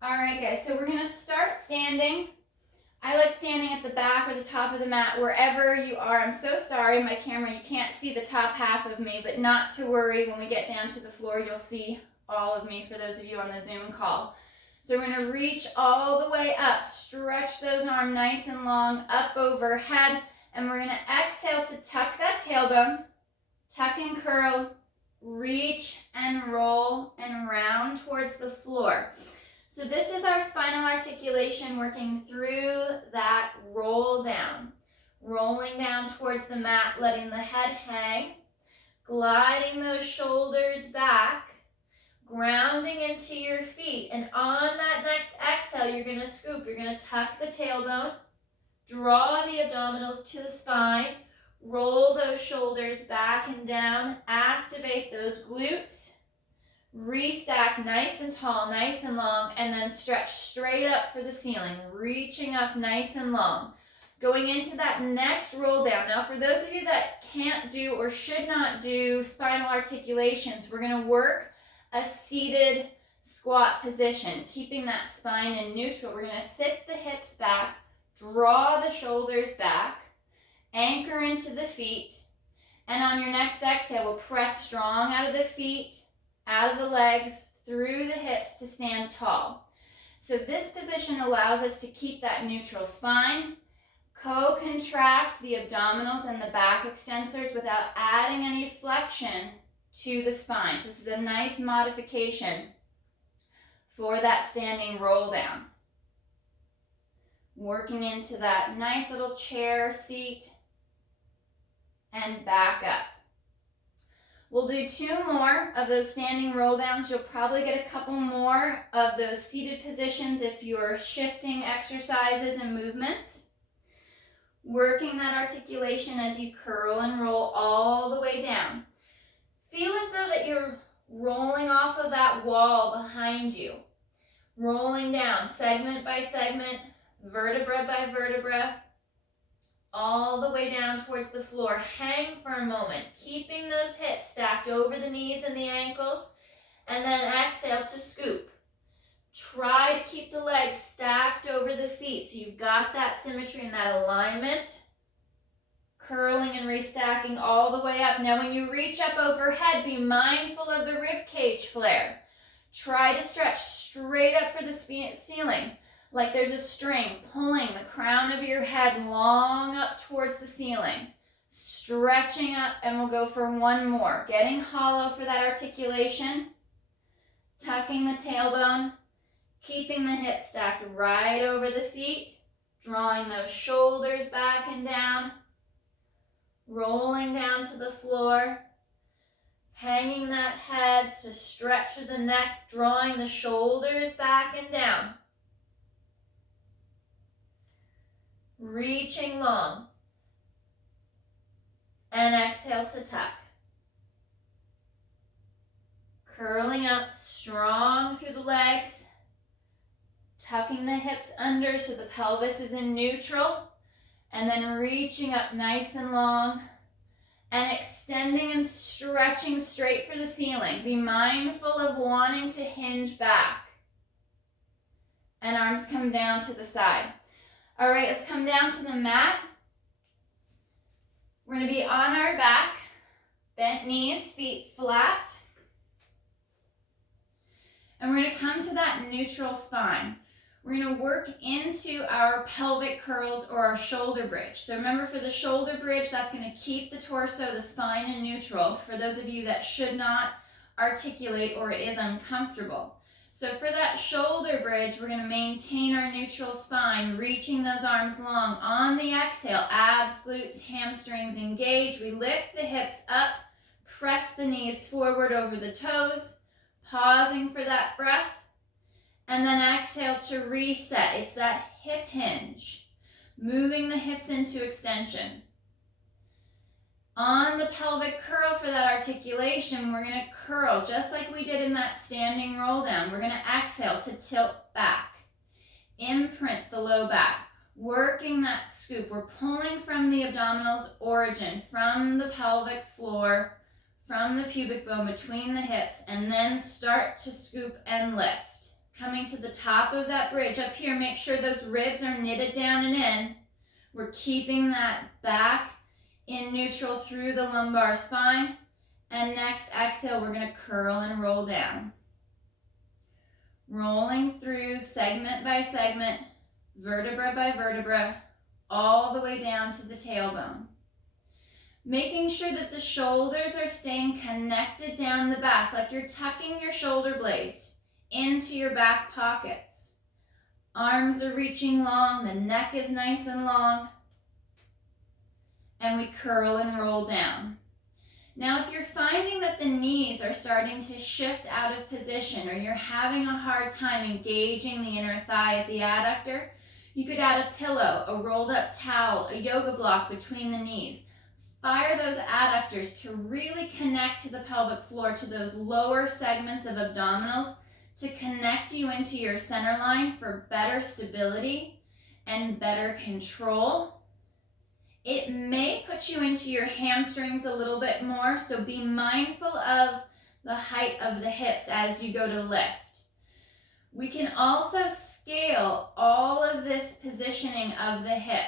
All right, guys, so we're going to start standing. I like standing at the back or the top of the mat, wherever you are. I'm so sorry, my camera, you can't see the top half of me, but not to worry. When we get down to the floor, you'll see all of me for those of you on the Zoom call. So we're going to reach all the way up, stretch those arms nice and long, up overhead, and we're going to exhale to tuck that tailbone, tuck and curl, reach and roll and round towards the floor. So this is our spinal articulation working through that roll down. Rolling down towards the mat, letting the head hang, gliding those shoulders back, grounding into your feet. And on that next exhale, you're going to scoop. You're going to tuck the tailbone, draw the abdominals to the spine, roll those shoulders back and down, activate those glutes. Restack nice and tall, nice and long, and then stretch straight up for the ceiling, reaching up nice and long. Going into that next roll down. Now, for those of you that can't do or should not do spinal articulations, we're going to work a seated squat position, keeping that spine in neutral. We're going to sit the hips back, draw the shoulders back, anchor into the feet, and on your next exhale, we'll press strong out of the feet, out of the legs, through the hips to stand tall. So this position allows us to keep that neutral spine, co-contract the abdominals and the back extensors without adding any flexion to the spine. So this is a nice modification for that standing roll down. Working into that nice little chair seat and back up. We'll do 2 more of those standing roll downs. You'll probably get a couple more of those seated positions if you're shifting exercises and movements. Working that articulation as you curl and roll all the way down. Feel as though that you're rolling off of that wall behind you. Rolling down segment by segment, vertebra by vertebra, all the way down towards the floor. Hang for a moment, keeping those hips stacked over the knees and the ankles, and then exhale to scoop. Try to keep the legs stacked over the feet so you've got that symmetry and that alignment. Curling and restacking all the way up. Now when you reach up overhead, be mindful of the rib cage flare. Try to stretch straight up for the ceiling, like there's a string pulling the crown of your head long up towards the ceiling. Stretching up, and we'll go for 1 more. Getting hollow for that articulation. Tucking the tailbone, keeping the hips stacked right over the feet. Drawing those shoulders back and down. Rolling down to the floor. Hanging that head to stretch through the neck, drawing the shoulders back and down. Reaching long. And exhale to tuck. Curling up, strong through the legs. Tucking the hips under so the pelvis is in neutral. And then reaching up nice and long. And extending and stretching straight for the ceiling. Be mindful of wanting to hinge back. And arms come down to the side. All right, let's come down to the mat. We're going to be on our back, bent knees, feet flat. And we're going to come to that neutral spine. We're going to work into our pelvic curls or our shoulder bridge. So remember, for the shoulder bridge, that's going to keep the torso, the spine in neutral, for those of you that should not articulate or it is uncomfortable. So for that shoulder bridge, we're going to maintain our neutral spine, reaching those arms long. On the exhale, abs, glutes, hamstrings engage. We lift the hips up, press the knees forward over the toes, pausing for that breath. And then exhale to reset. It's that hip hinge, moving the hips into extension. On the pelvic curl for that articulation, we're going to curl just like we did in that standing roll down. We're going to exhale to tilt back. Imprint the low back. Working that scoop. We're pulling from the abdominals origin, from the pelvic floor, from the pubic bone between the hips, and then start to scoop and lift. Coming to the top of that bridge. Up here, make sure those ribs are knitted down and in. We're keeping that back in neutral through the lumbar spine. And next exhale, we're going to curl and roll down. Rolling through segment by segment, vertebra by vertebra, all the way down to the tailbone. Making sure that the shoulders are staying connected down the back, like you're tucking your shoulder blades into your back pockets. Arms are reaching long, the neck is nice and long, and we curl and roll down. Now, if you're finding that the knees are starting to shift out of position or you're having a hard time engaging the inner thigh at the adductor, you could add a pillow, a rolled up towel, a yoga block between the knees. Fire those adductors to really connect to the pelvic floor, to those lower segments of abdominals, to connect you into your center line for better stability and better control. It may put you into your hamstrings a little bit more, so be mindful of the height of the hips as you go to lift. We can also scale all of this positioning of the hip.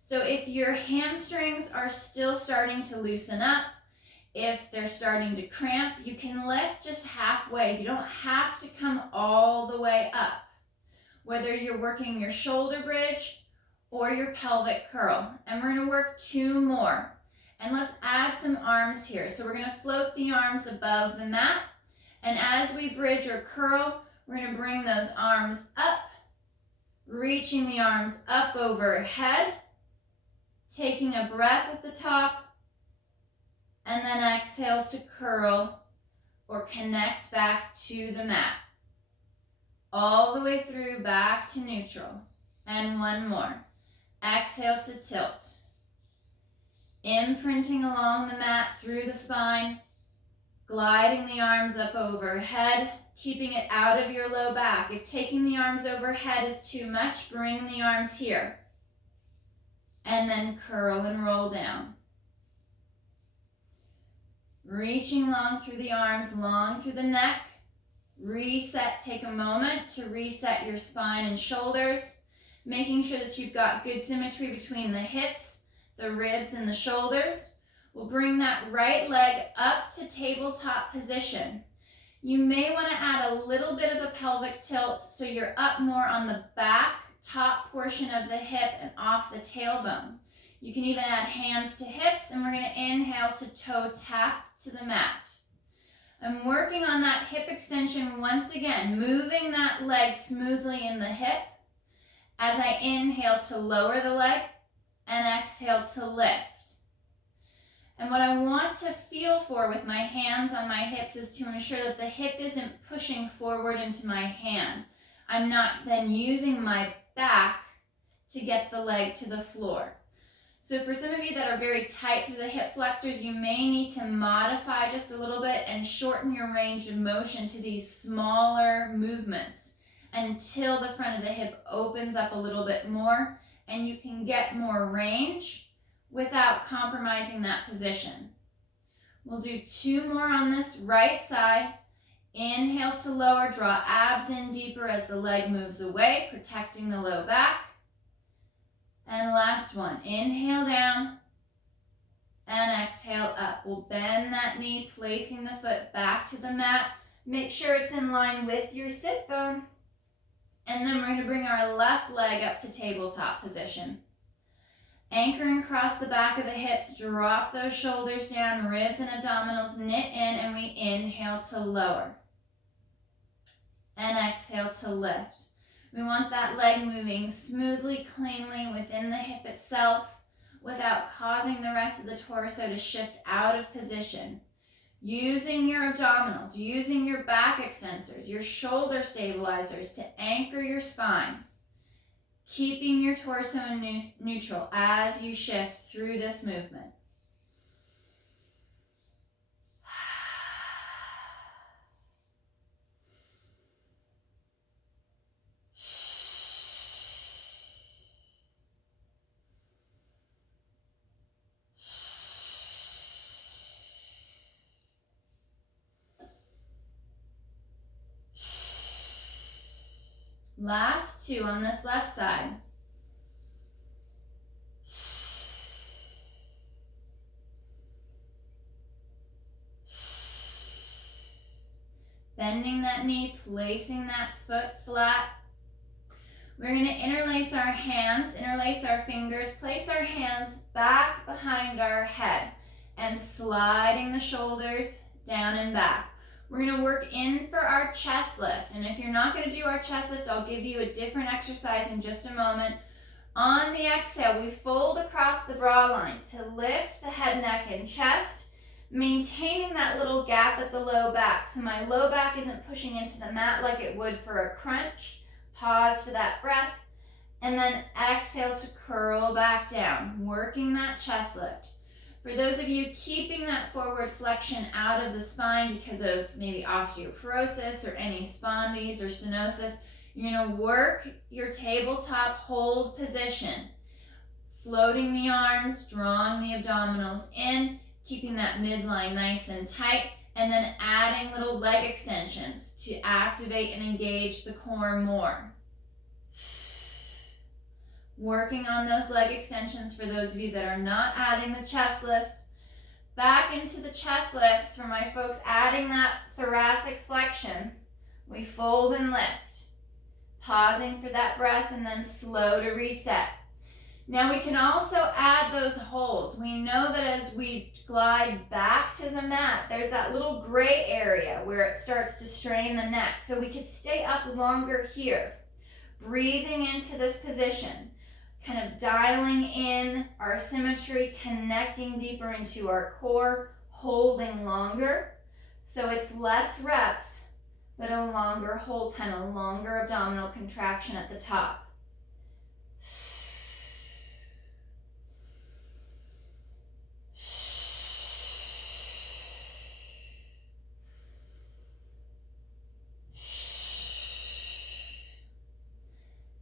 So if your hamstrings are still starting to loosen up, if they're starting to cramp, you can lift just halfway. You don't have to come all the way up. Whether you're working your shoulder bridge or your pelvic curl. And we're going to work 2 more. And let's add some arms here. So we're going to float the arms above the mat. And as we bridge or curl, we're going to bring those arms up, reaching the arms up overhead, taking a breath at the top, and then exhale to curl or connect back to the mat. All the way through back to neutral. And 1 more. Exhale to tilt. Imprinting along the mat through the spine, gliding the arms up overhead, keeping it out of your low back. If taking the arms overhead is too much, bring the arms here. And then curl and roll down. Reaching long through the arms, long through the neck. Reset, take a moment to reset your spine and shoulders, making sure that you've got good symmetry between the hips, the ribs, and the shoulders. We'll bring that right leg up to tabletop position. You may want to add a little bit of a pelvic tilt so you're up more on the back top portion of the hip and off the tailbone. You can even add hands to hips, and we're going to inhale to toe tap to the mat. I'm working on that hip extension once again, moving that leg smoothly in the hip as I inhale to lower the leg and exhale to lift. And what I want to feel for with my hands on my hips is to ensure that the hip isn't pushing forward into my hand. I'm not then using my back to get the leg to the floor. So for some of you that are very tight through the hip flexors, you may need to modify just a little bit and shorten your range of motion to these smaller movements until the front of the hip opens up a little bit more and you can get more range without compromising that position. We'll do 2 more on this right side. Inhale to lower, draw abs in deeper as the leg moves away, protecting the low back. And last one, inhale down and exhale up. We'll bend that knee, placing the foot back to the mat. Make sure it's in line with your sit bone. And then we're going to bring our left leg up to tabletop position. Anchoring across the back of the hips, drop those shoulders down, ribs and abdominals knit in, and we inhale to lower. And exhale to lift. We want that leg moving smoothly, cleanly within the hip itself without causing the rest of the torso to shift out of position. Using your abdominals, using your back extensors, your shoulder stabilizers to anchor your spine. Keeping your torso in neutral as you shift through this movement. Last 2 on this left side. Bending that knee, placing that foot flat. We're going to interlace our hands, interlace our fingers, place our hands back behind our head and sliding the shoulders down and back. We're going to work in for our chest lift. And if you're not going to do our chest lift, I'll give you a different exercise in just a moment. On the exhale, we fold across the bra line to lift the head, neck, and chest, maintaining that little gap at the low back. So my low back isn't pushing into the mat like it would for a crunch. Pause for that breath, and then exhale to curl back down, working that chest lift. For those of you keeping that forward flexion out of the spine because of maybe osteoporosis or any spondyes or stenosis, you're going to work your tabletop hold position, floating the arms, drawing the abdominals in, keeping that midline nice and tight, and then adding little leg extensions to activate and engage the core more. Working on those leg extensions for those of you that are not adding the chest lifts. Back into the chest lifts for my folks adding that thoracic flexion. We fold and lift. Pausing for that breath and then slow to reset. Now we can also add those holds. We know that as we glide back to the mat, there's that little gray area where it starts to strain the neck. So we could stay up longer here, breathing into this position, kind of dialing in our symmetry, connecting deeper into our core, holding longer. So it's less reps, but a longer hold time, a longer abdominal contraction at the top.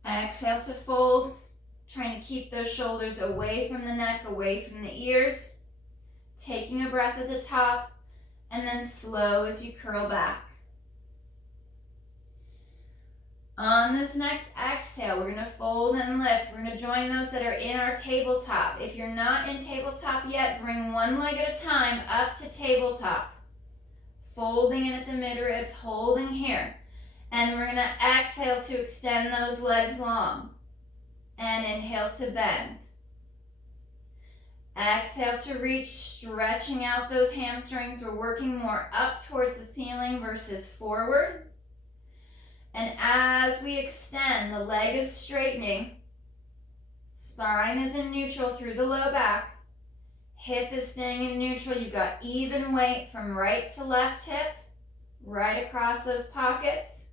Exhale to fold, trying to keep those shoulders away from the neck, away from the ears. Taking a breath at the top, and then slow as you curl back. On this next exhale, we're going to fold and lift. We're going to join those that are in our tabletop. If you're not in tabletop yet, bring one leg at a time up to tabletop. Folding in at the midribs, holding here. And we're going to exhale to extend those legs long. And inhale to bend. Exhale to reach, stretching out those hamstrings. We're working more up towards the ceiling versus forward. And as we extend, the leg is straightening. Spine is in neutral through the low back. Hip is staying in neutral. You've got even weight from right to left hip, right across those pockets.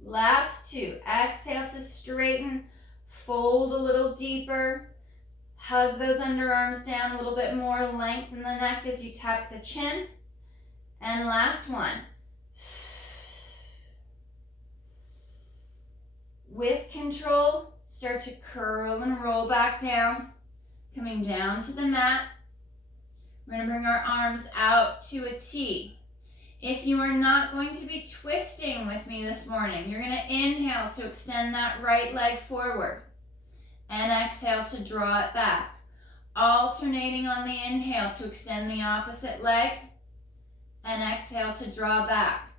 Last 2. Exhale to straighten, fold a little deeper. Hug those underarms down a little bit more. Lengthen the neck as you tuck the chin. And last one. With control, start to curl and roll back down. Coming down to the mat. We're going to bring our arms out to a T. If you are not going to be twisting with me this morning, you're going to inhale to extend that right leg forward. And exhale to draw it back. Alternating on the inhale to extend the opposite leg. And exhale to draw back.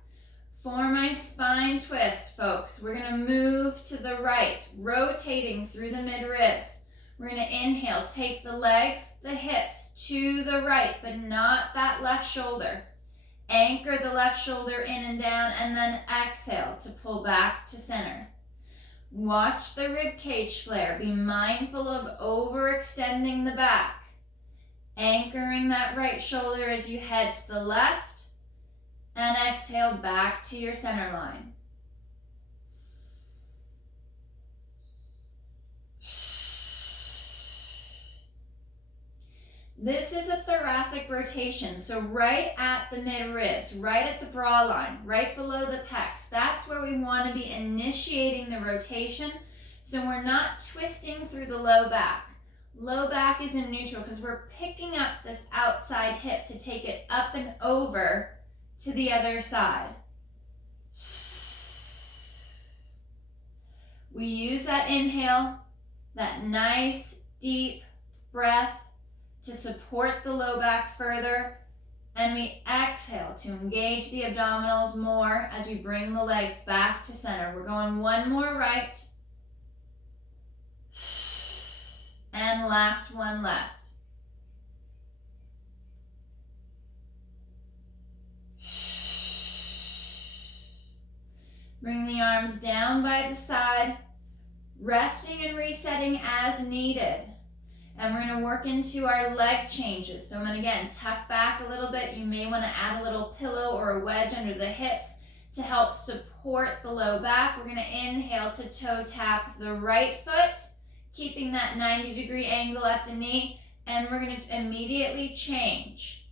For my spine twist, folks, we're going to move to the right, rotating through the midribs. We're going to inhale, take the legs, the hips to the right, but not that left shoulder. Anchor the left shoulder in and down, and then exhale to pull back to center. Watch the rib cage flare. Be mindful of overextending the back. Anchoring that right shoulder as you head to the left, and exhale back to your center line. This is a thoracic rotation, so right at the midribs, right at the bra line, right below the pecs. That's where we want to be initiating the rotation, so we're not twisting through the low back. Low back is in neutral because we're picking up this outside hip to take it up and over to the other side. We use that inhale, that nice deep breath to support the low back further, and we exhale to engage the abdominals more as we bring the legs back to center. We're going one more right, and last one left. Bring the arms down by the side, resting and resetting as needed. And we're gonna work into our leg changes. So I'm gonna, again, tuck back a little bit. You may wanna add a little pillow or a wedge under the hips to help support the low back. We're gonna inhale to toe tap the right foot, keeping that 90-degree angle at the knee, and we're gonna immediately change.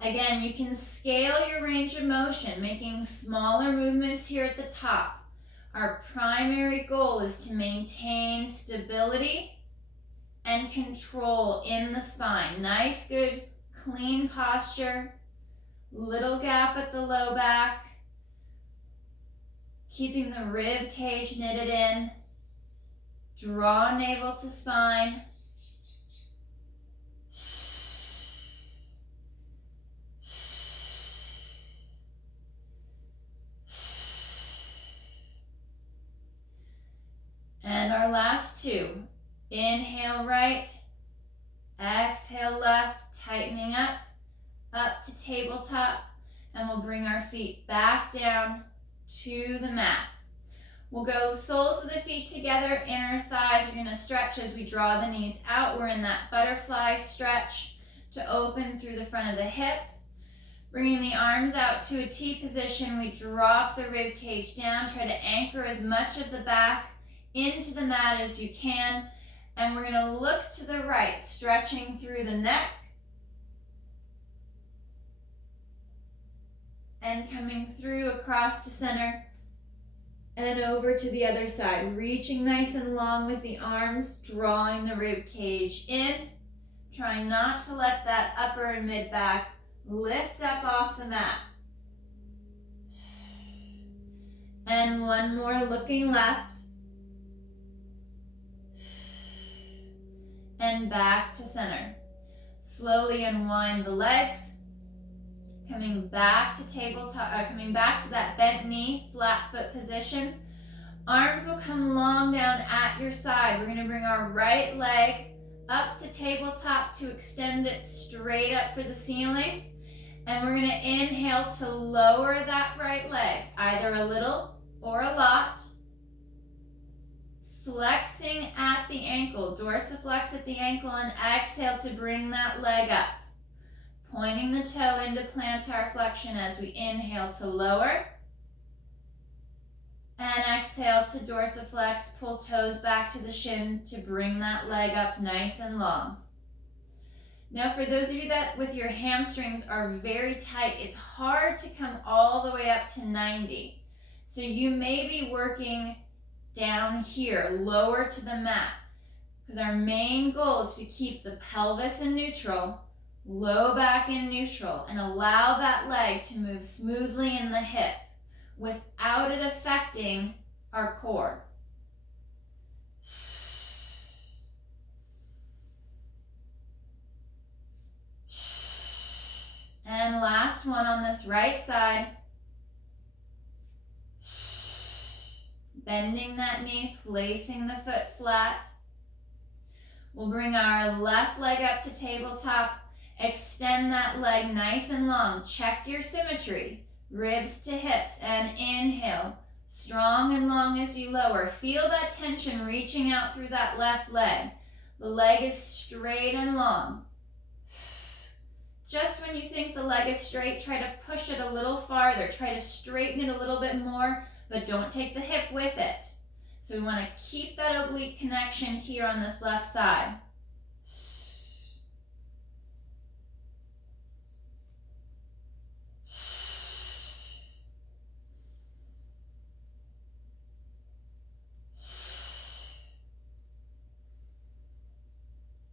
Again, you can scale your range of motion, making smaller movements here at the top. Our primary goal is to maintain stability and control in the spine. Nice, good, clean posture. Little gap at the low back. Keeping the rib cage knitted in. Draw navel to spine. And our last two. Inhale right, exhale left, tightening up to tabletop, and we'll bring our feet back down to the mat. We'll go soles of the feet together, inner thighs are gonna stretch as we draw the knees out. We're in that butterfly stretch to open through the front of the hip. Bringing the arms out to a T position, we drop the rib cage down, try to anchor as much of the back into the mat as you can, and we're going to look to the right, stretching through the neck and coming through across to center and over to the other side, reaching nice and long with the arms, drawing the rib cage in, trying not to let that upper and mid back lift up off the mat. And one more, looking left. And back to center. Slowly unwind the legs, coming back to tabletop, coming back to that bent knee, flat foot position. Arms will come long down at your side. We're going to bring our right leg up to tabletop to extend it straight up for the ceiling. And we're going to inhale to lower that right leg, either a little or a lot. Flexing at the ankle, dorsiflex at the ankle, and exhale to bring that leg up. Pointing the toe into plantar flexion as we inhale to lower. And exhale to dorsiflex, pull toes back to the shin to bring that leg up nice and long. Now for those of you that with your hamstrings are very tight, it's hard to come all the way up to 90. So you may be working down here, lower to the mat, because our main goal is to keep the pelvis in neutral, low back in neutral, and allow that leg to move smoothly in the hip without it affecting our core. And last one on this right side. Bending that knee, placing the foot flat. We'll bring our left leg up to tabletop. Extend that leg nice and long. Check your symmetry. Ribs to hips, and inhale. Strong and long as you lower. Feel that tension reaching out through that left leg. The leg is straight and long. Just when you think the leg is straight, try to push it a little farther. Try to straighten it a little bit more, but don't take the hip with it. So we want to keep that oblique connection here on this left side.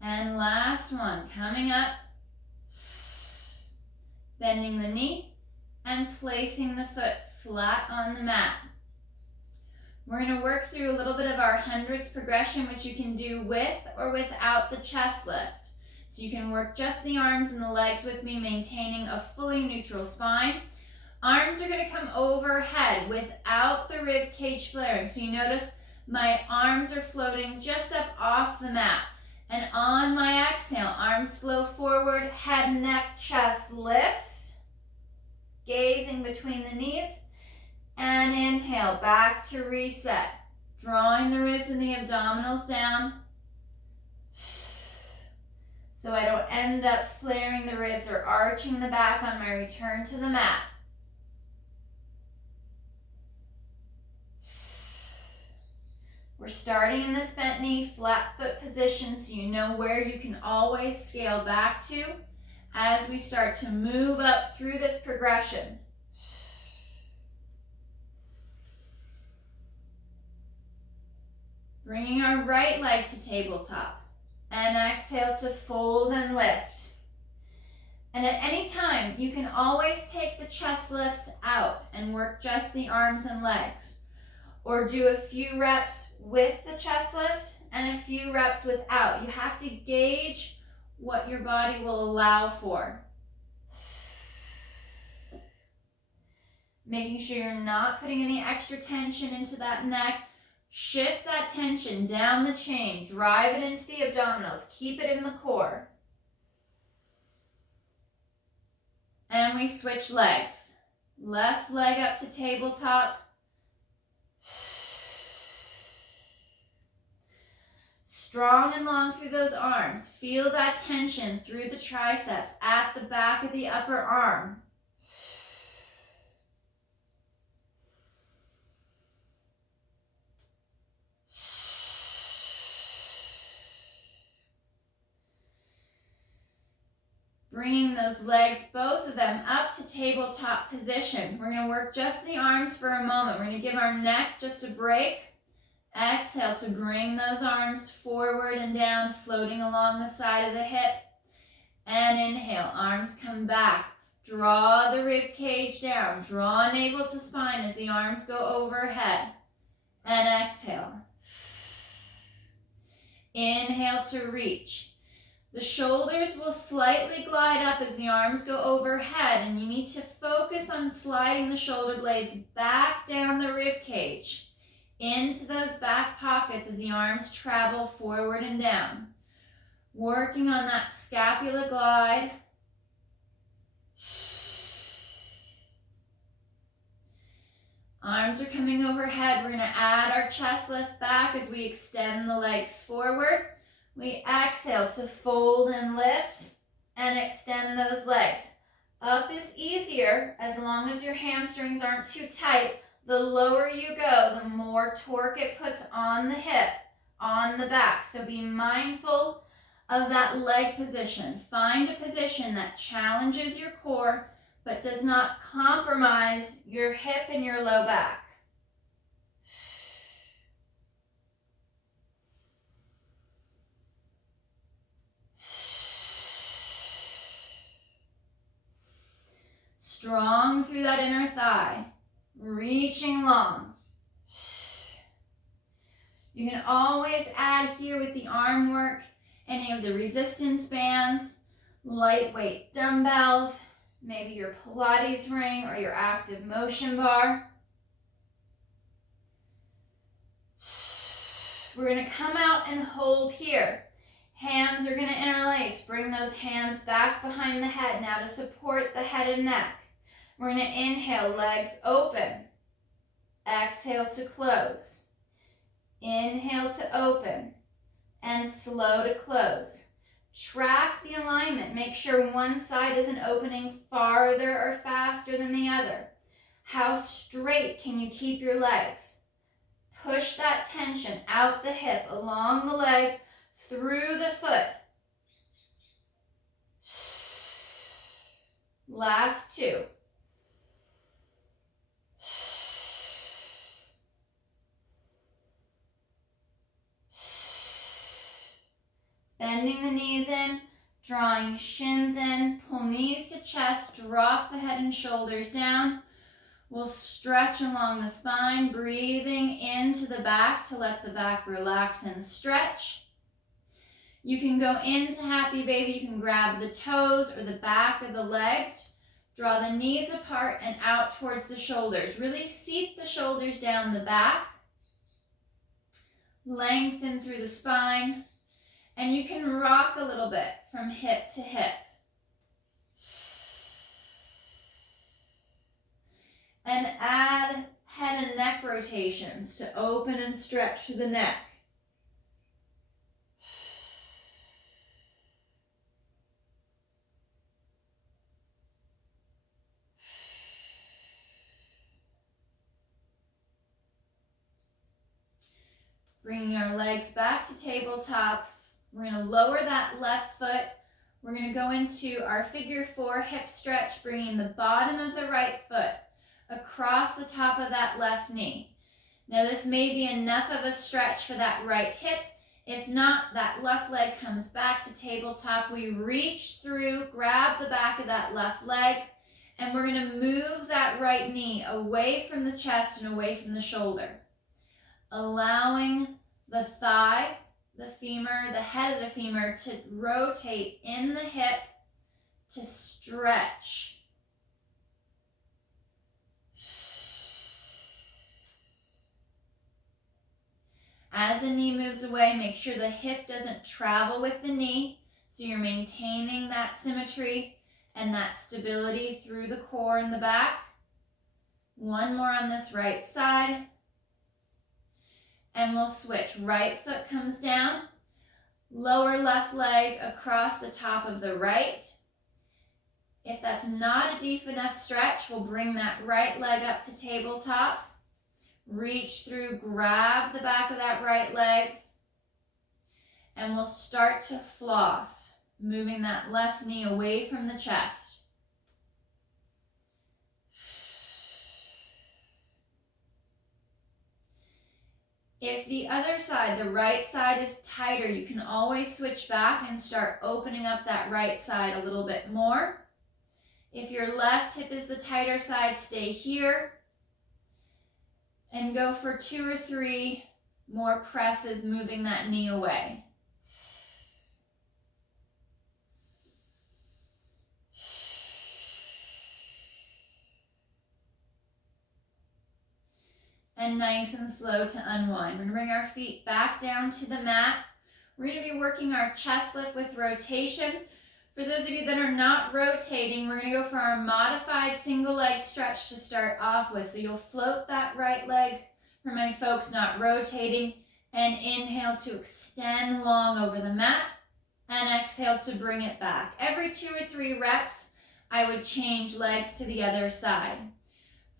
And last one, coming up, bending the knee and placing the foot flat on the mat. We're going to work through a little bit of our hundreds progression, which you can do with or without the chest lift. So you can work just the arms and the legs with me, maintaining a fully neutral spine. Arms are going to come overhead without the rib cage flaring. So you notice my arms are floating just up off the mat. And on my exhale, arms flow forward, head, neck, chest lifts, gazing between the knees. And inhale, back to reset. Drawing the ribs and the abdominals down, so I don't end up flaring the ribs or arching the back on my return to the mat. We're starting in this bent knee, flat foot position, so you know where you can always scale back to as we start to move up through this progression. Bringing our right leg to tabletop. And exhale to fold and lift. And at any time, you can always take the chest lifts out and work just the arms and legs. Or do a few reps with the chest lift and a few reps without. You have to gauge what your body will allow for. Making sure you're not putting any extra tension into that neck. Shift that tension down the chain, drive it into the abdominals, keep it in the core. And we switch legs. Left leg up to tabletop. Strong and long through those arms. Feel that tension through the triceps at the back of the upper arm. Bringing those legs, both of them, up to tabletop position. We're going to work just the arms for a moment. We're going to give our neck just a break. Exhale to bring those arms forward and down, floating along the side of the hip. And inhale, arms come back. Draw the rib cage down. Draw navel to spine as the arms go overhead. And exhale. Inhale to reach. The shoulders will slightly glide up as the arms go overhead, and you need to focus on sliding the shoulder blades back down the rib cage into those back pockets as the arms travel forward and down. Working on that scapula glide. Arms are coming overhead. We're going to add our chest lift back as we extend the legs forward. We exhale to fold and lift and extend those legs. Up is easier as long as your hamstrings aren't too tight. The lower you go, the more torque it puts on the hip, on the back. So be mindful of that leg position. Find a position that challenges your core but does not compromise your hip and your low back. Strong through that inner thigh, reaching long. You can always add here with the arm work any of the resistance bands, lightweight dumbbells, maybe your Pilates ring or your active motion bar. We're going to come out and hold here. Hands are going to interlace. Bring those hands back behind the head now to support the head and neck. We're going to inhale, legs open. Exhale to close. Inhale to open. And slow to close. Track the alignment. Make sure one side isn't opening farther or faster than the other. How straight can you keep your legs? Push that tension out the hip, along the leg, through the foot. Last two. Bending the knees in, drawing shins in, pull knees to chest, drop the head and shoulders down. We'll stretch along the spine, breathing into the back to let the back relax and stretch. You can go into Happy Baby. You can grab the toes or the back of the legs. Draw the knees apart and out towards the shoulders. Really seat the shoulders down the back. Lengthen through the spine. And you can rock a little bit from hip to hip. And add head and neck rotations to open and stretch the neck. Bringing our legs back to tabletop. We're going to lower that left foot. We're going to go into our figure 4 hip stretch, bringing the bottom of the right foot across the top of that left knee. Now this may be enough of a stretch for that right hip. If not, that left leg comes back to tabletop. We reach through, grab the back of that left leg, and we're going to move that right knee away from the chest and away from the shoulder. Allowing the thigh, the femur, the head of the femur to rotate in the hip to stretch. As the knee moves away, make sure the hip doesn't travel with the knee, so you're maintaining that symmetry and that stability through the core and the back. One more on this right side. And we'll switch. Right foot comes down, lower left leg across the top of the right. If that's not a deep enough stretch, we'll bring that right leg up to tabletop. Reach through, grab the back of that right leg, and we'll start to floss, moving that left knee away from the chest. If the other side, the right side, is tighter, you can always switch back and start opening up that right side a little bit more. If your left hip is the tighter side, stay here and go for 2 or 3 more presses, moving that knee away. And nice and slow to unwind. We're going to bring our feet back down to the mat. We're going to be working our chest lift with rotation. For those of you that are not rotating, we're going to go for our modified single leg stretch to start off with. So you'll float that right leg, for my folks not rotating, and inhale to extend long over the mat, and exhale to bring it back. Every 2 or 3 reps, I would change legs to the other side.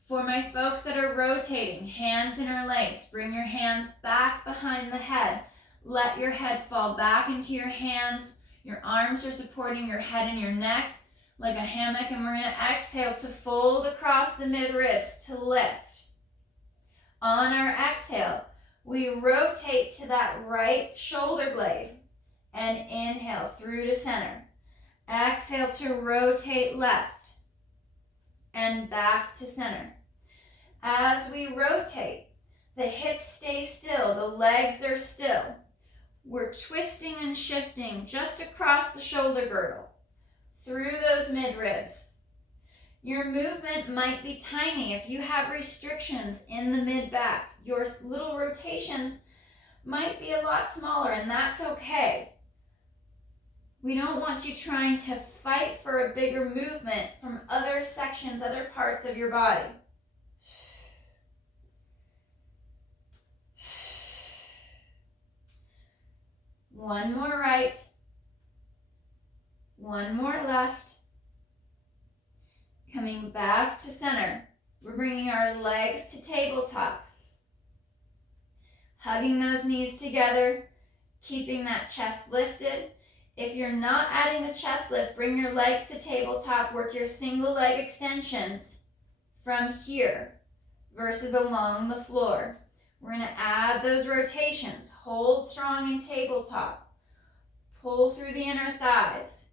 For my folks that are rotating, hands interlace, bring your hands back behind the head. Let your head fall back into your hands. Your arms are supporting your head and your neck like a hammock, and we're going to exhale to fold across the mid-ribs to lift. On our exhale, we rotate to that right shoulder blade and inhale through to center. Exhale to rotate left and back to center. As we rotate, the hips stay still, the legs are still. We're twisting and shifting just across the shoulder girdle, through those mid-ribs. Your movement might be tiny. If you have restrictions in the mid-back, your little rotations might be a lot smaller, and that's okay. We don't want you trying to fight for a bigger movement from other sections, other parts of your body. One more right, one more left. Coming back to center. We're bringing our legs to tabletop. Hugging those knees together, keeping that chest lifted. If you're not adding the chest lift, bring your legs to tabletop. Work your single leg extensions from here versus along the floor. We're going to add those rotations. Hold strong in tabletop. Pull through the inner thighs.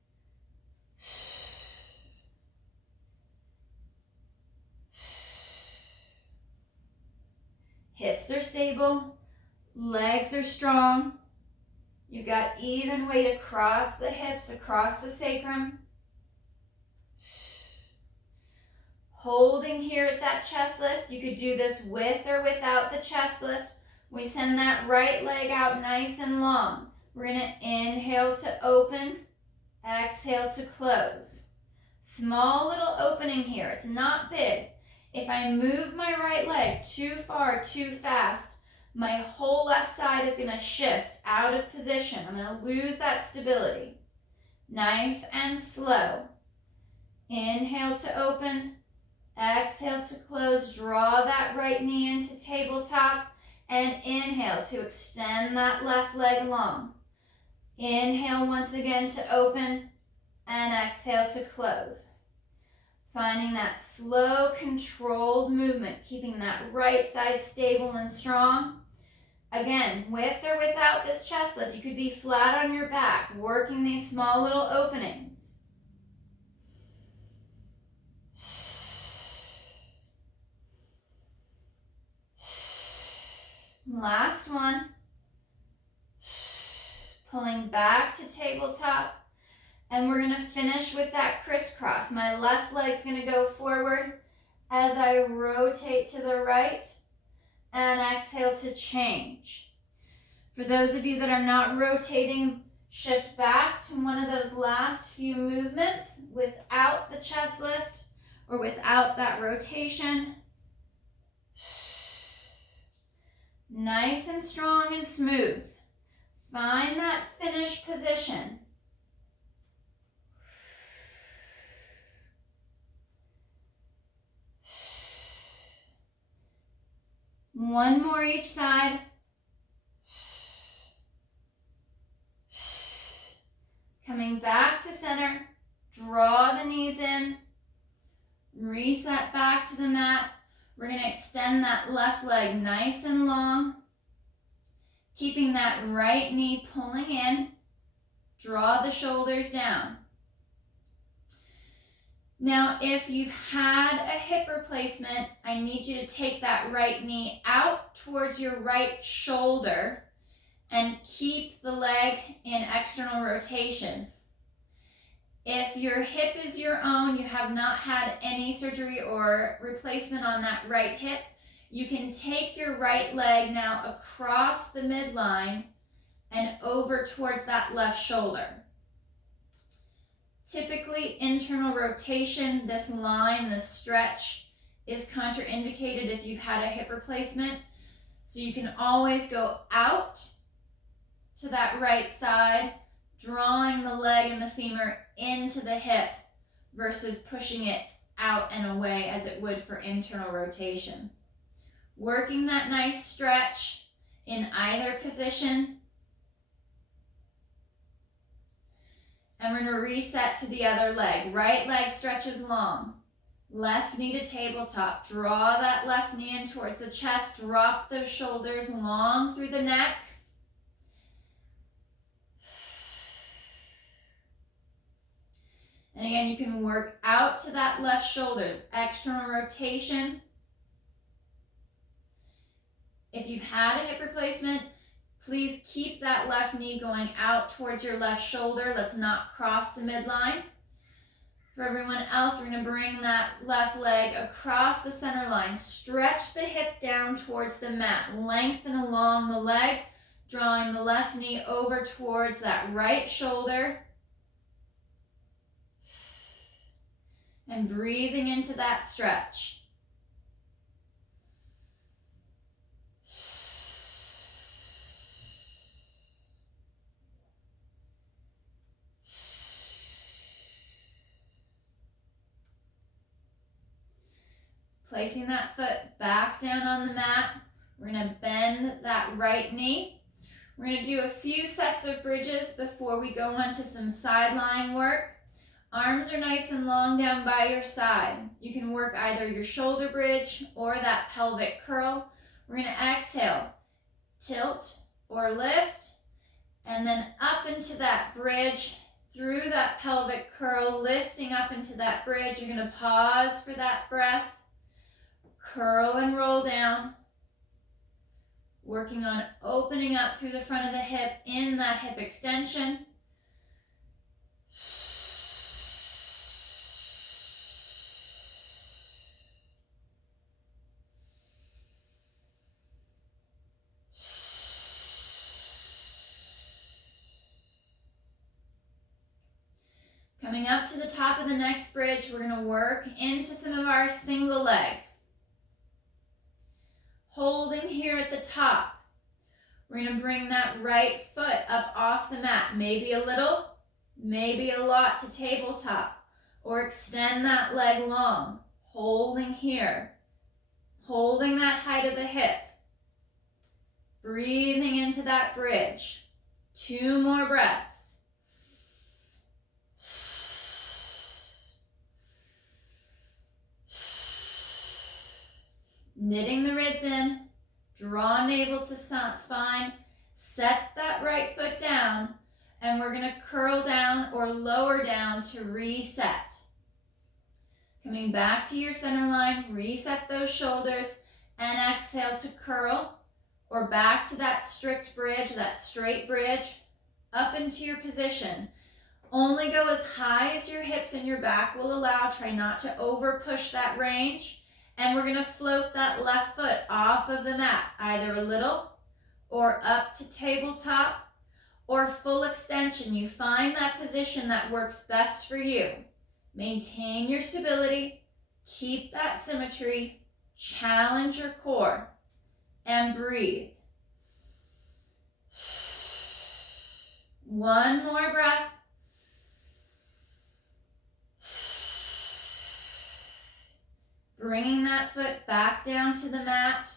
Hips are stable, legs are strong. You've got even weight across the hips, across the sacrum. Holding here at that chest lift. You could do this with or without the chest lift. We send that right leg out nice and long. We're gonna inhale to open, exhale to close. Small little opening here, it's not big. If I move my right leg too far, too fast, my whole left side is gonna shift out of position. I'm gonna lose that stability. Nice and slow. Inhale to open, exhale to close. Draw that right knee into tabletop, and inhale to extend that left leg long. Inhale once again to open, and exhale to close. Finding that slow, controlled movement, keeping that right side stable and strong. Again, with or without this chest lift, you could be flat on your back, working these small little openings. Last one. Pulling back to tabletop. And we're gonna finish with that crisscross. My left leg's gonna go forward as I rotate to the right and exhale to change. For those of you that are not rotating, shift back to one of those last few movements without the chest lift or without that rotation. Nice and strong and smooth. Find that finish position. One more each side. Coming back to center, draw the knees in, reset back to the mat. We're going to extend that left leg nice and long, keeping that right knee pulling in, draw the shoulders down. Now, if you've had a hip replacement, I need you to take that right knee out towards your right shoulder and keep the leg in external rotation. If your hip is your own, you have not had any surgery or replacement on that right hip, you can take your right leg now across the midline and over towards that left shoulder. Typically, internal rotation, this line, this stretch, is contraindicated if you've had a hip replacement. So you can always go out to that right side, drawing the leg and the femur into the hip versus pushing it out and away as it would for internal rotation. Working that nice stretch in either position. And we're going to reset to the other leg. Right leg stretches long. Left knee to tabletop. Draw that left knee in towards the chest. Drop those shoulders long through the neck. And again, you can work out to that left shoulder. External rotation. If you've had a hip replacement, please keep that left knee going out towards your left shoulder. Let's not cross the midline. For everyone else, we're going to bring that left leg across the center line. Stretch the hip down towards the mat. Lengthen along the leg, drawing the left knee over towards that right shoulder. And breathing into that stretch. Placing that foot back down on the mat. We're going to bend that right knee. We're going to do a few sets of bridges before we go on to some side lying work. Arms are nice and long down by your side. You can work either your shoulder bridge or that pelvic curl. We're going to exhale, tilt or lift, and then up into that bridge, through that pelvic curl, lifting up into that bridge. You're going to pause for that breath. Curl and roll down. Working on opening up through the front of the hip in that hip extension. Coming up to the top of the next bridge, we're going to work into some of our single leg. Holding here at the top. We're going to bring that right foot up off the mat. Maybe a little, maybe a lot to tabletop. Or extend that leg long. Holding here. Holding that height of the hip. Breathing into that bridge. 2 more breaths. Knitting the ribs in, draw navel to spine, set that right foot down, and we're going to curl down or lower down to reset. Coming back to your center line, reset those shoulders, and exhale to curl, or back to that strict bridge, that straight bridge, up into your position. Only go as high as your hips and your back will allow. Try not to over push that range. And we're going to float that left foot off of the mat, either a little or up to tabletop or full extension. You find that position that works best for you. Maintain your stability, keep that symmetry, challenge your core, and breathe. 1 more breath. Bringing that foot back down to the mat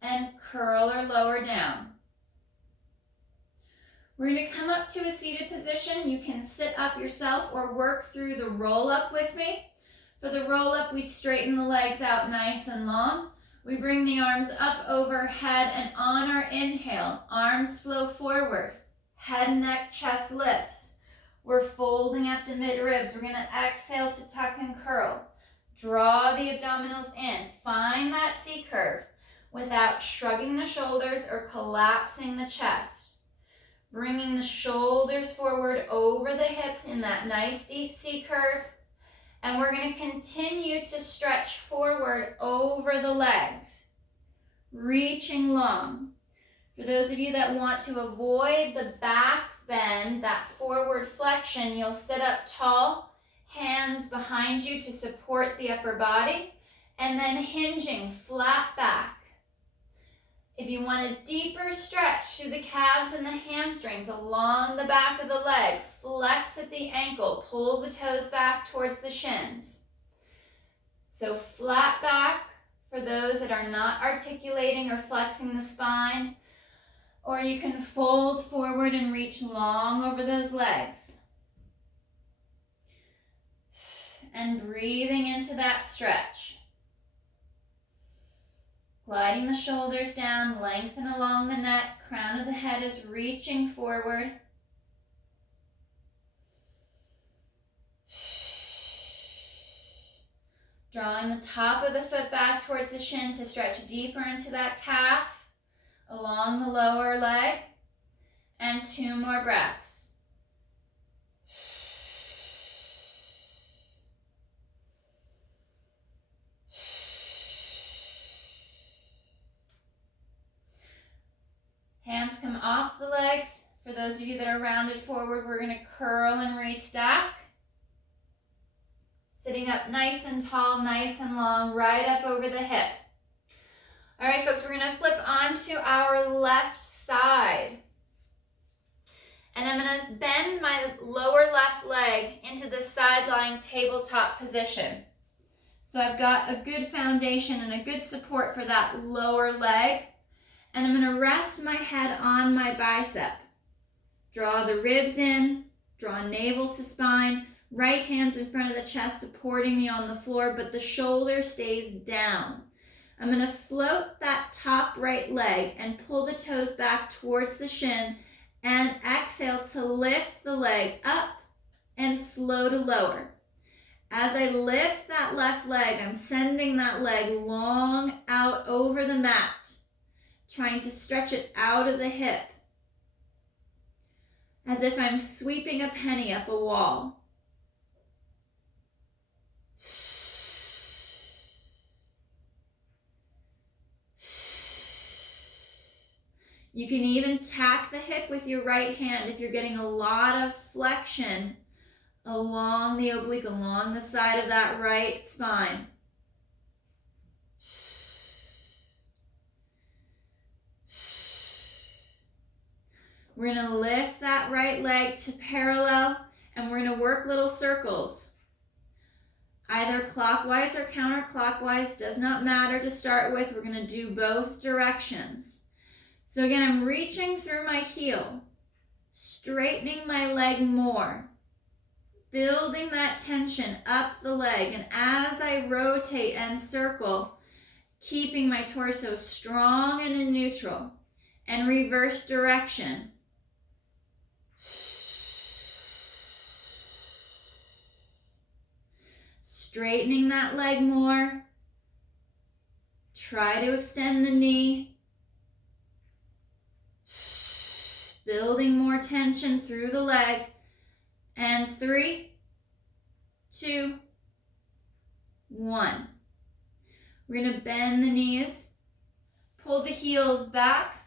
and curl or lower down. We're going to come up to a seated position. You can sit up yourself or work through the roll up with me. For the roll up, we straighten the legs out nice and long. We bring the arms up overhead, and on our inhale, arms flow forward. Head, neck, chest lifts. We're folding at the mid-ribs. We're going to exhale to tuck and curl. Draw the abdominals in. Find that C curve without shrugging the shoulders or collapsing the chest. Bringing the shoulders forward over the hips in that nice deep C curve. And we're going to continue to stretch forward over the legs, reaching long. For those of you that want to avoid the back bend, that forward flexion, you'll sit up tall. Hands behind you to support the upper body, and then hinging flat back. If you want a deeper stretch through the calves and the hamstrings along the back of the leg, flex at the ankle, pull the toes back towards the shins. So flat back for those that are not articulating or flexing the spine, or you can fold forward and reach long over those legs. And breathing into that stretch. Gliding the shoulders down, lengthen along the neck, crown of the head is reaching forward. Drawing the top of the foot back towards the shin to stretch deeper into that calf, along the lower leg, and 2 more breaths. Hands come off the legs. For those of you that are rounded forward, we're going to curl and restack. Sitting up nice and tall, nice and long, right up over the hip. All right, folks, we're going to flip onto our left side. And I'm going to bend my lower left leg into the side-lying tabletop position. So I've got a good foundation and a good support for that lower leg. And I'm going to rest my head on my bicep. Draw the ribs in, draw navel to spine, right hands in front of the chest supporting me on the floor, but the shoulder stays down. I'm going to float that top right leg and pull the toes back towards the shin and exhale to lift the leg up and slow to lower. As I lift that left leg, I'm sending that leg long out over the mat trying to stretch it out of the hip, as if I'm sweeping a penny up a wall. You can even tack the hip with your right hand if you're getting a lot of flexion along the oblique, along the side of that right spine. We're going to lift that right leg to parallel, and we're going to work little circles. Either clockwise or counterclockwise, does not matter to start with. We're going to do both directions. So again, I'm reaching through my heel, straightening my leg more, building that tension up the leg, and as I rotate and circle, keeping my torso strong and in neutral, and reverse direction. Straightening that leg more. Try to extend the knee. Building more tension through the leg. And 3, 2, 1. We're going to bend the knees. Pull the heels back.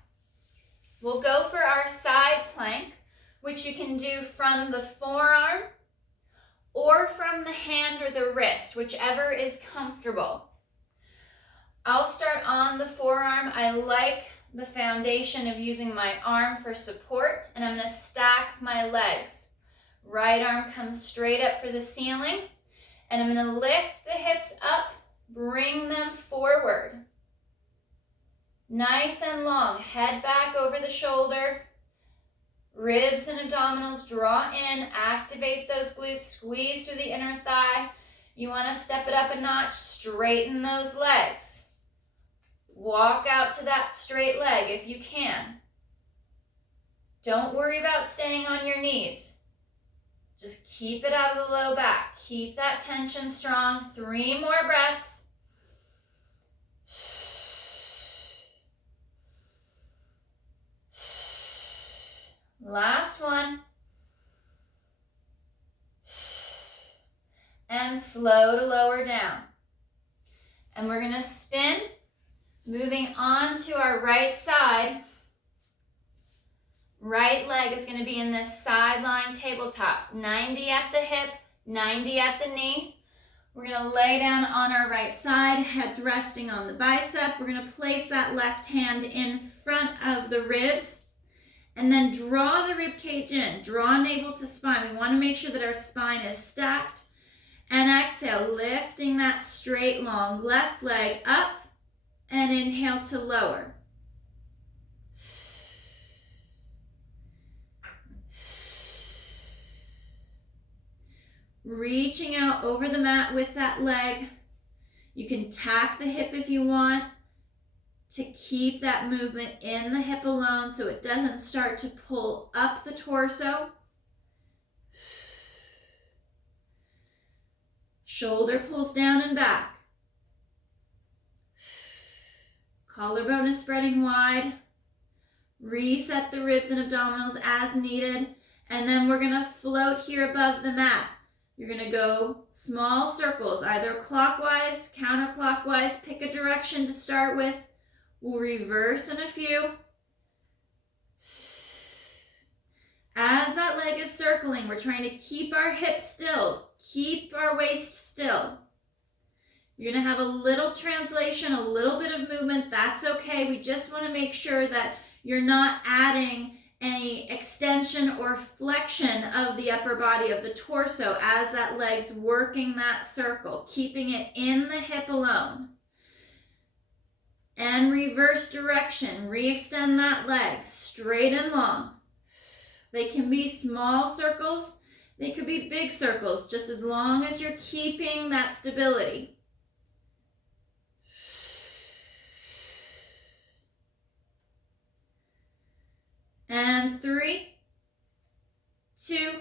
We'll go for our side plank, which you can do from the forearm or from the hand or the wrist, whichever is comfortable. I'll start on the forearm. I like the foundation of using my arm for support, and I'm going to stack my legs. Right arm comes straight up for the ceiling, and I'm going to lift the hips up, bring them forward. Nice and long, head back over the shoulder. Ribs and abdominals draw in, activate those glutes, squeeze through the inner thigh. You want to step it up a notch, straighten those legs. Walk out to that straight leg if you can. Don't worry about staying on your knees. Just keep it out of the low back. Keep that tension strong. 3 more breaths. Last one. And slow to lower down. And we're going to spin, moving on to our right side. Right leg is going to be in this sideline tabletop. 90 at the hip, 90 at the knee. We're going to lay down on our right side, heads resting on the bicep. We're going to place that left hand in front of the ribs. And then draw the rib cage in. Draw navel to spine. We want to make sure that our spine is stacked. And exhale, lifting that straight long left leg up. And inhale to lower. Reaching out over the mat with that leg. You can tack the hip if you want to keep that movement in the hip alone so it doesn't start to pull up the torso. Shoulder pulls down and back. Collarbone is spreading wide. Reset the ribs and abdominals as needed. And then we're going to float here above the mat. You're going to go small circles, either clockwise, counterclockwise. Pick a direction to start with. We'll reverse in a few. As that leg is circling, we're trying to keep our hips still, keep our waist still. You're going to have a little translation, a little bit of movement. That's okay. We just want to make sure that you're not adding any extension or flexion of the upper body of the torso as that leg's working that circle, keeping it in the hip alone. And reverse direction, re-extend that leg straight and long. They can be small circles, they could be big circles, just as long as you're keeping that stability. And 3, 2,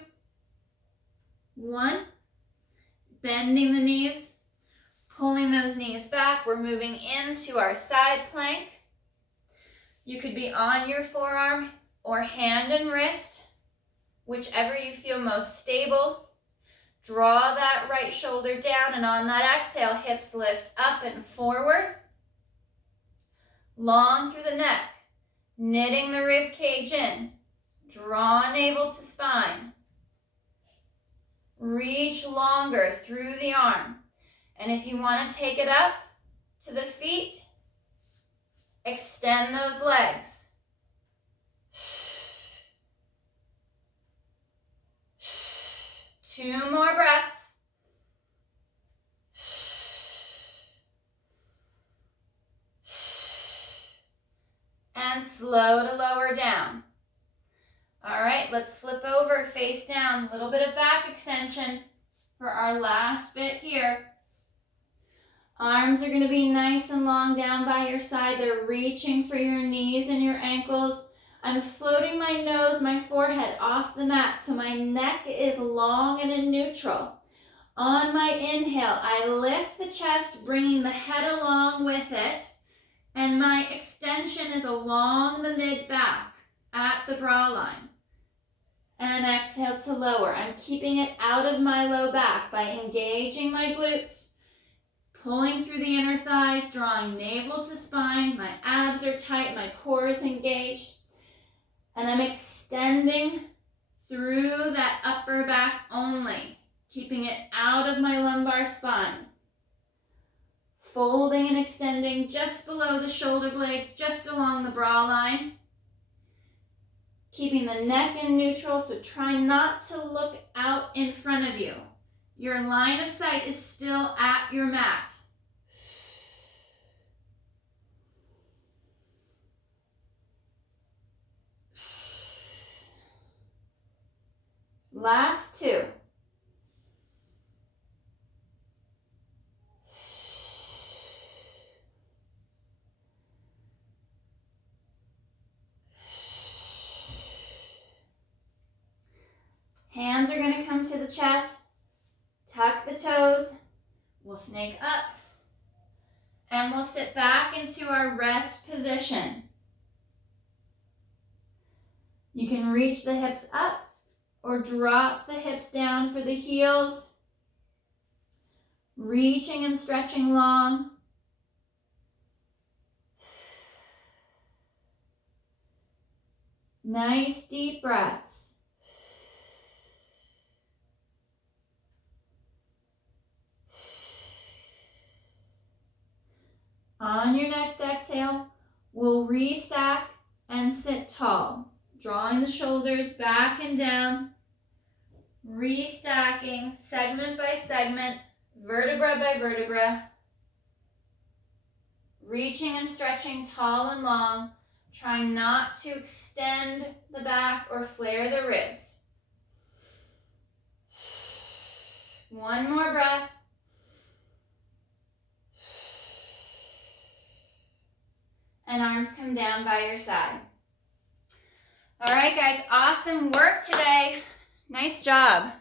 1. Bending the knees, pulling those knees back. We're moving into our side plank. You could be on your forearm or hand and wrist, whichever you feel most stable. Draw that right shoulder down, and on that exhale, hips lift up and forward. Long through the neck, knitting the rib cage in. Draw navel to spine. Reach longer through the arm. And if you want to take it up to the feet, extend those legs. 2 more breaths. And slow to lower down. All right, let's flip over, face down. A little bit of back extension for our last bit here. Arms are going to be nice and long down by your side. They're reaching for your knees and your ankles. I'm floating my nose, my forehead off the mat, so my neck is long and in neutral. On my inhale, I lift the chest, bringing the head along with it, and my extension is along the mid-back at the bra line. And exhale to lower. I'm keeping it out of my low back by engaging my glutes, pulling through the inner thighs, drawing navel to spine. My abs are tight, my core is engaged. And I'm extending through that upper back only, keeping it out of my lumbar spine. Folding and extending just below the shoulder blades, just along the bra line. Keeping the neck in neutral, so try not to look out in front of you. Your line of sight is still at your mat. Last 2. Hands are going to come to the chest. Tuck the toes. We'll snake up. And we'll sit back into our rest position. You can reach the hips up or drop the hips down for the heels. Reaching and stretching long. Nice deep breaths. On your next exhale, we'll restack and sit tall, drawing the shoulders back and down, restacking segment by segment, vertebra by vertebra, reaching and stretching tall and long, trying not to extend the back or flare the ribs. 1 more breath. And arms come down by your side. All right, guys, awesome work today. Nice job.